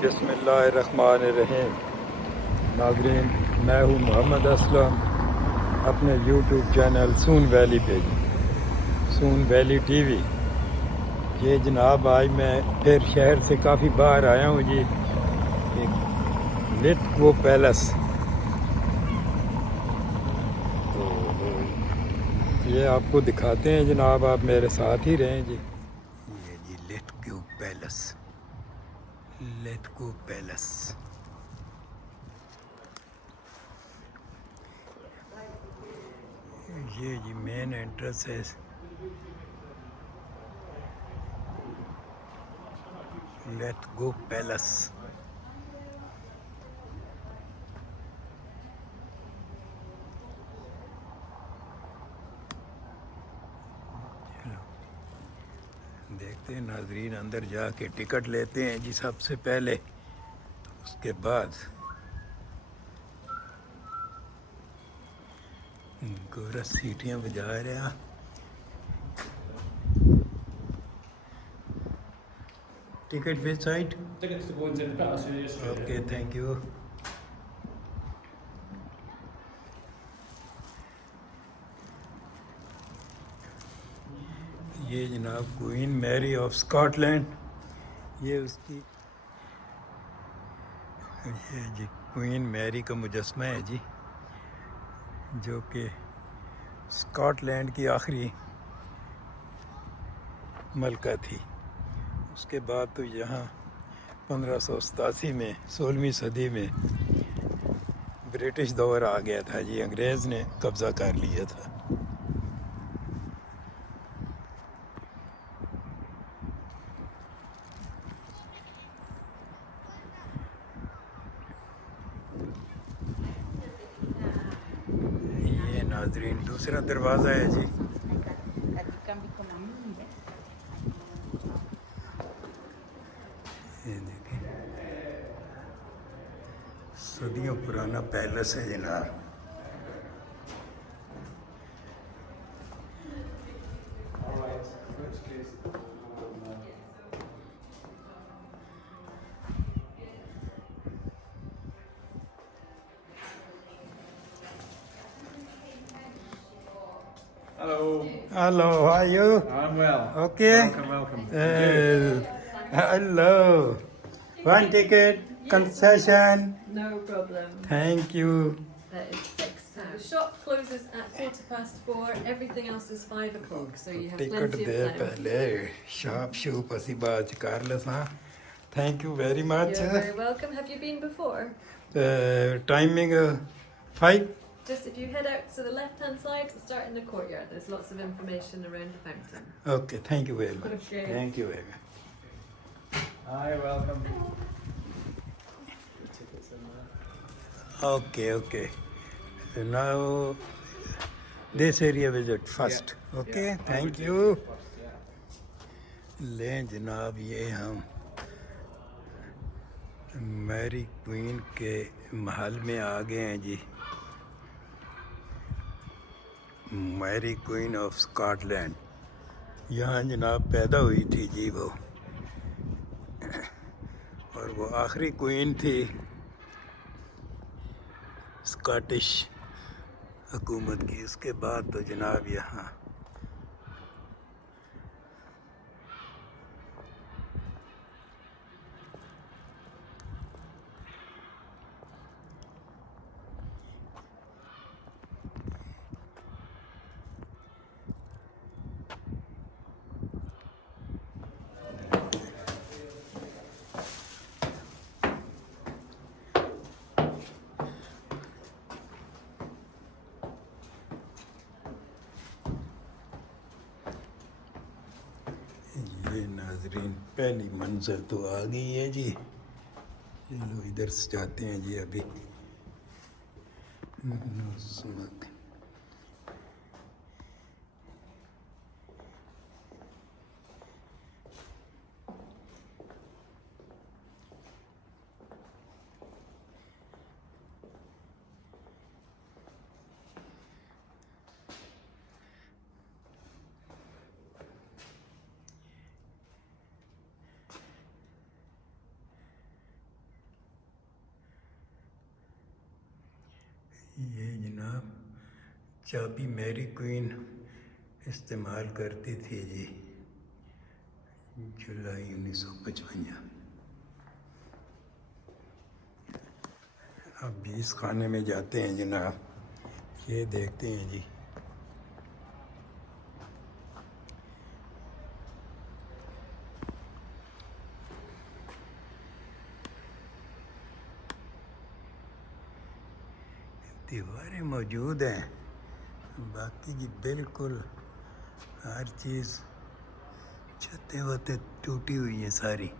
बिस्मिल्लाहिर्रहमानिर्रहीम। नाज़रीन, मैं हूँ मोहम्मद असलम, अपने यूट्यूब चैनल सून वैली पे सून वैली टीवी। ये जनाब आज मैं फिर शहर से काफ़ी बाहर आया हूँ जी, लिथगो पैलेस। तो ये आपको दिखाते हैं जनाब, आप मेरे साथ ही रहें जी। ये जी लिथगो पैलेस, लिथगो पैलेस। ये जी मेन एंट्रेंस है लिथगो पैलेस। देखते हैं नाजरीन, अंदर जाके टिकट लेते हैं जी सबसे पहले, उसके बाद गोरा सीटियाँ बजा रहा। Ticket which side? Tickets to go into the passage. Okay, thank you. ये जनाब क्वीन मैरी ऑफ स्कॉटलैंड, ये उसकी, ये जी क्वीन मैरी का मुजस्मा है जी, जो कि स्कॉटलैंड की आखिरी मलका थी। उसके बाद तो यहाँ 1587 में 16वीं सदी में ब्रिटिश दौर आ गया था जी, अंग्रेज़ ने कब्ज़ा कर लिया था। ये नाजरीन दूसरा दरवाज़ा है जी। ये देखें, सदियों पुराना पैलेस है जनाब। Hello. Hello, how are you? I'm well. Okay. Welcome. Hello. One ticket concession. No problem. Thank you. That is £6. The shop closes at 4:15. Everything else is 5 o'clock, so you have ticket plenty they of time. पहले, shop soup असी बात कर लसां। Thank you very much. You're very welcome. Have you been before? Timing 5. Just if you head out to the left-hand side, start in the courtyard. There's lots of information around the fountain. Okay, thank you very much. Okay. Thank you very much. Hi, welcome. Okay, okay. So now this area visit first. Okay, thank you. लें जनाब, ये हम Mary queen के महल में आ गए हैं जी। Mary queen of Scotland यहाँ जनाब पैदा हुई थी जी वो, और वो आखिरी क्वीन थी स्कॉटिश हुकूमत की। उसके बाद तो जनाब यहाँ ये नाजरीन पहली मंजिल तो आ गई है जी। चलो इधर से जाते हैं जी अभी। ये जनाब चाबी मैरी क्वीन इस्तेमाल करती थी जी, जुलाई 1955। अब 20 खाने में जाते हैं जनाब, ये देखते हैं जी। दीवारें मौजूद हैं, बाकी की बिल्कुल हर चीज़, छतें वतें टूटी हुई हैं सारी।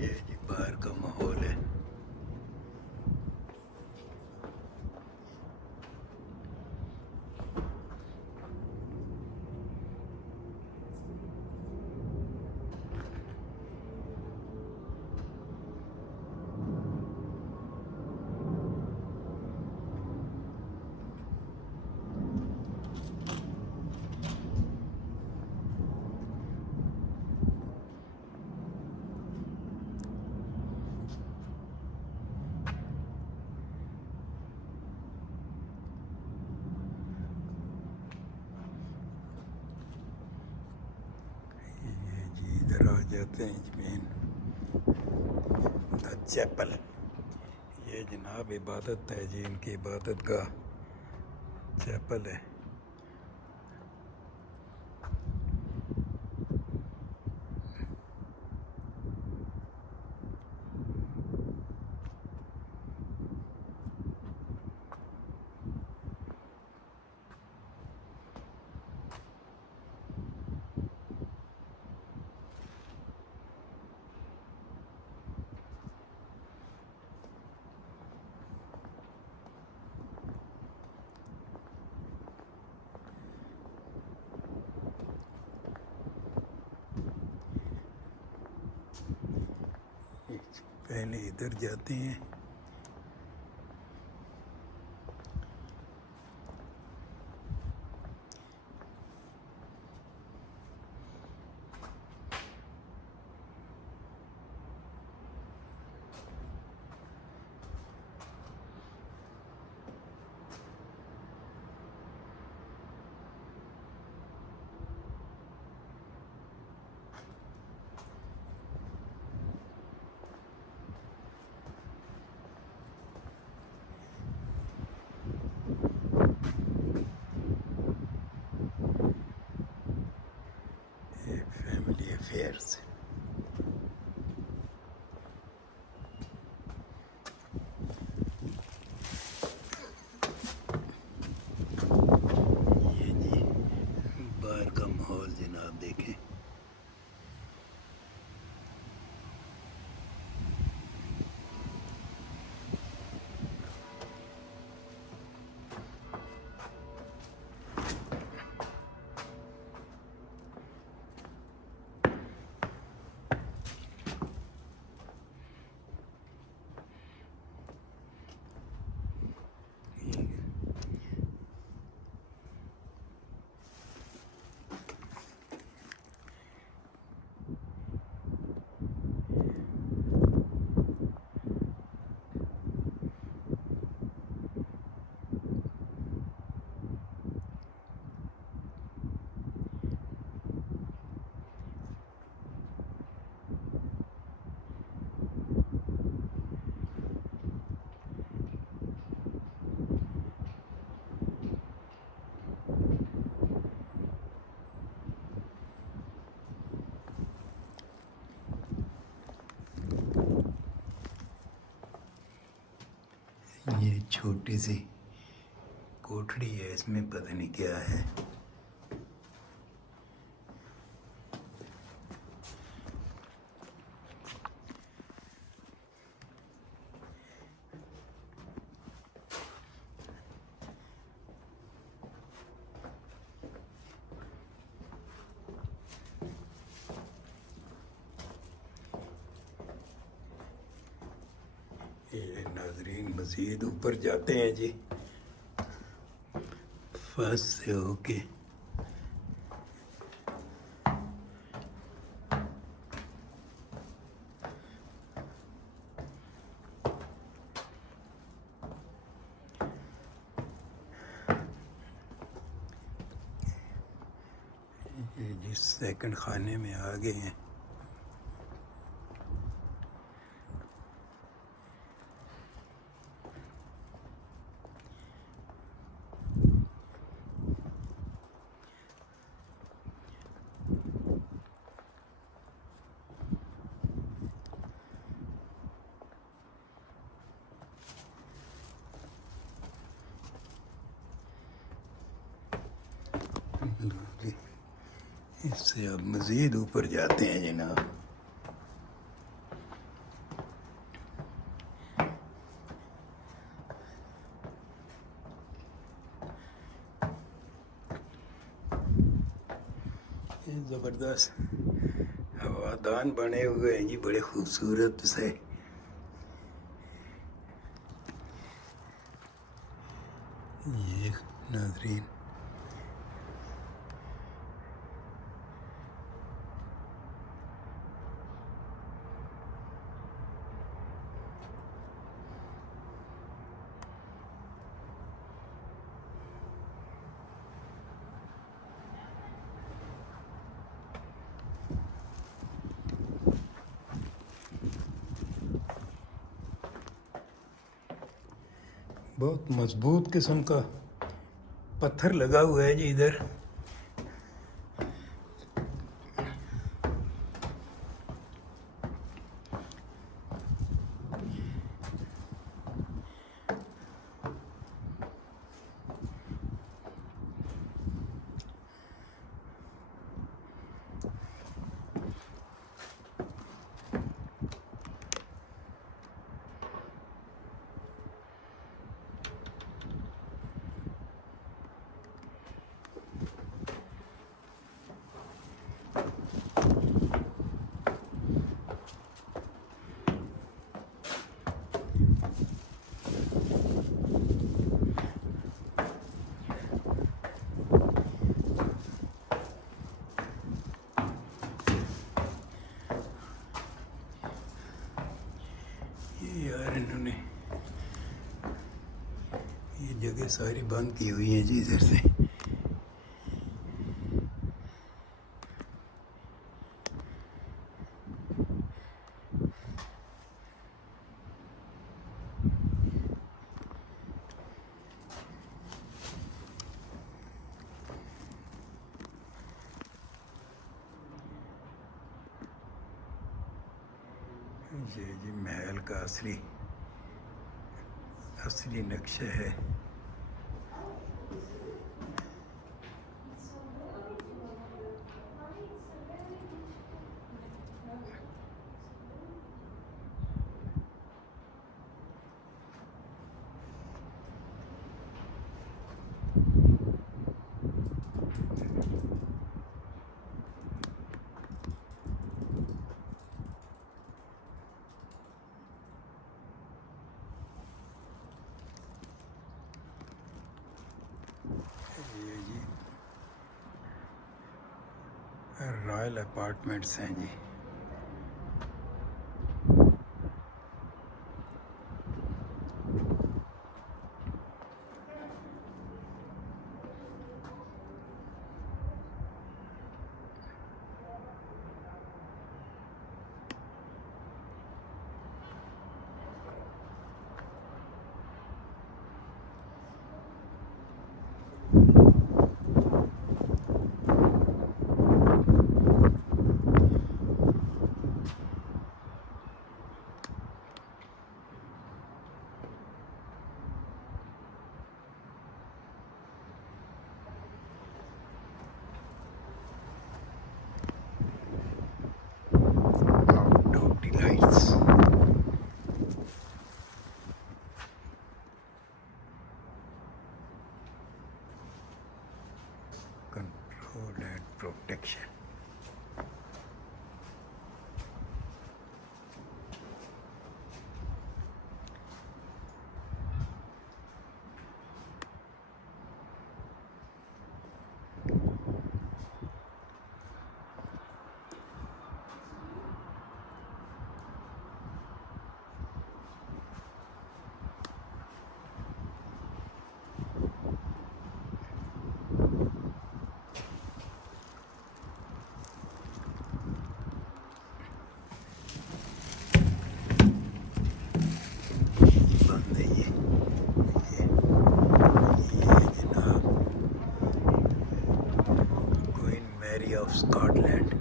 ये जी बाहर का माहौल है। ये जी इधर आ जाते हैं जमीन द चैपल। ये जनाब इबादत है जी, इनकी इबादत का चैपल है। पहले इधर जाते हैं। ये फैमिली अफेयर्स। ये जी बाहर का माहौल जनाब देखें। ये छोटी सी कोठड़ी है, इसमें पता नहीं क्या है। ये नाजरीन मज़ीद ऊपर जाते हैं जी, फर्स्ट से होके। ये जिस सेकंड खाने में आ गए हैं, लो जी, इससे अब मज़ीद ऊपर जाते हैं जनाब। ये ज़बरदस्त हवादान बने हुए हैं जी, बड़े खूबसूरत से। ये नाजरीन बहुत मजबूत किस्म का पत्थर लगा हुआ है जी इधर। यार इन्होंने ये जगह सारी बंद की हुई है जी इधर से। ये जी महल का असली नक्शा है। ये जी रॉयल अपार्टमेंट्स हैं जी। Outdoor delights. Control and protection. Of Scotland.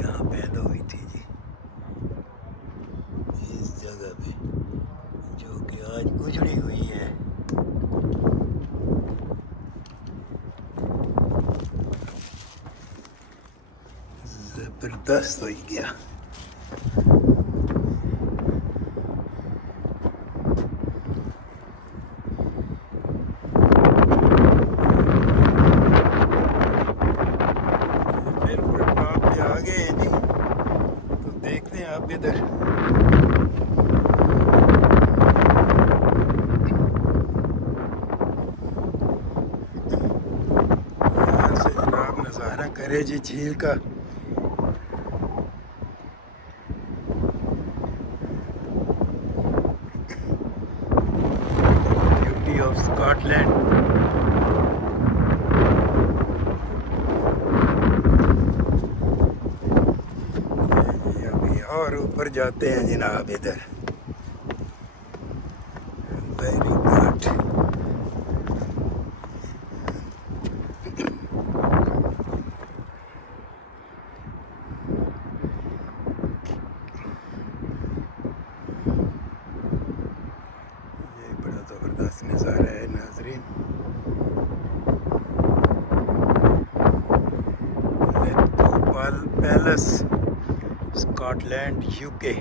यहाँ पैदा हुई थी जी, इस जगह पे, जो कि आज उजड़ी हुई है। जबरदस्त हो गया। बिल्कुल टॉप पे आ गए हैं जी, तो देखते हैं आप इधर। यहाँ से जनाब नज़ारा करे जी झील का। Beauty of Scotland. अभी और ऊपर जाते हैं जनाब इधर। Very good. ये बड़ा ज़बरदस्त नज़ारा है नाज़रीन। Palace, Scotland, UK.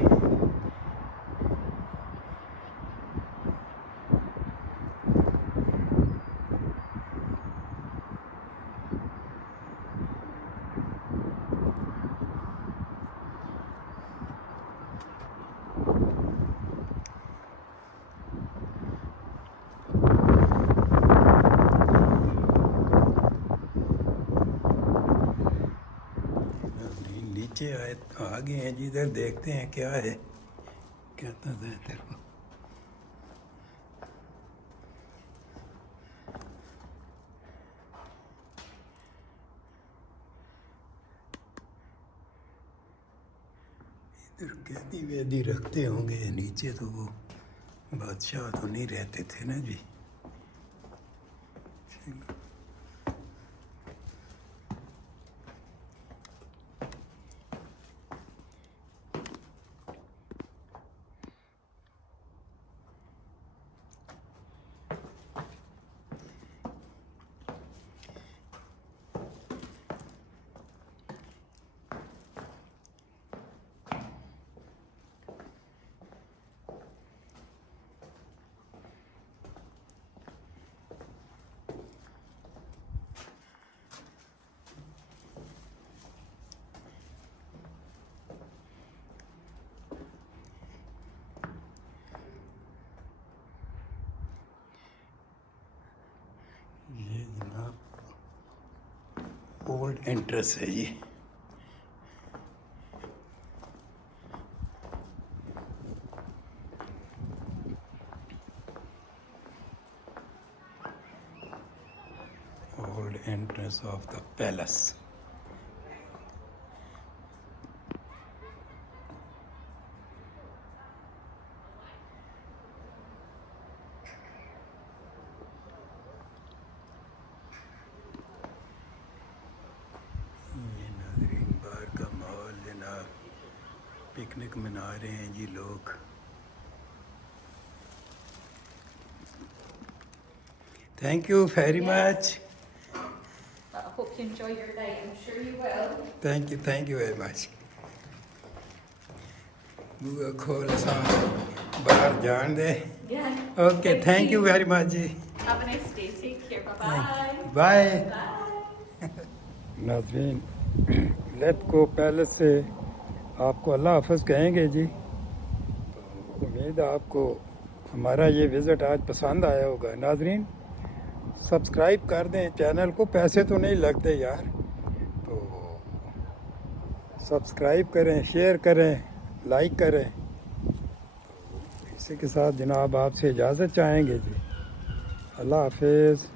नीचे आ गए हैं जी, इधर देखते हैं क्या है। कहता था इधर को इधर कैदी वैदी रखते होंगे। नीचे तो वो बादशाह तो नहीं रहते थे ना जी। ये जनाब ओल्ड एंट्रेंस है ये। Old entrance of the palace. ये नाज़रीन बाहर का माहौल जनाब, पिकनिक मना रहे हैं जी लोग। Thank you very much. I hope you enjoy your day. I'm sure you will. Thank you very much. बुआ खोल सा बाहर जान दे। Yeah. Okay, thank you very much ji. Have a nice day. Take care. Bye-bye. Bye. Bye. नाज़रीन, लेट को पैलेस से आपको अल्लाह हाफ़िज़ कहेंगे जी। तो उम्मीद है आपको हमारा ये विज़िट आज पसंद आया होगा। नाज़रीन, सब्सक्राइब कर दें चैनल को, पैसे तो नहीं लगते यार, तो सब्सक्राइब करें, शेयर करें, लाइक करें। तो इसी के साथ जनाब आपसे इजाज़त चाहेंगे जी। अल्लाह हाफ़िज़।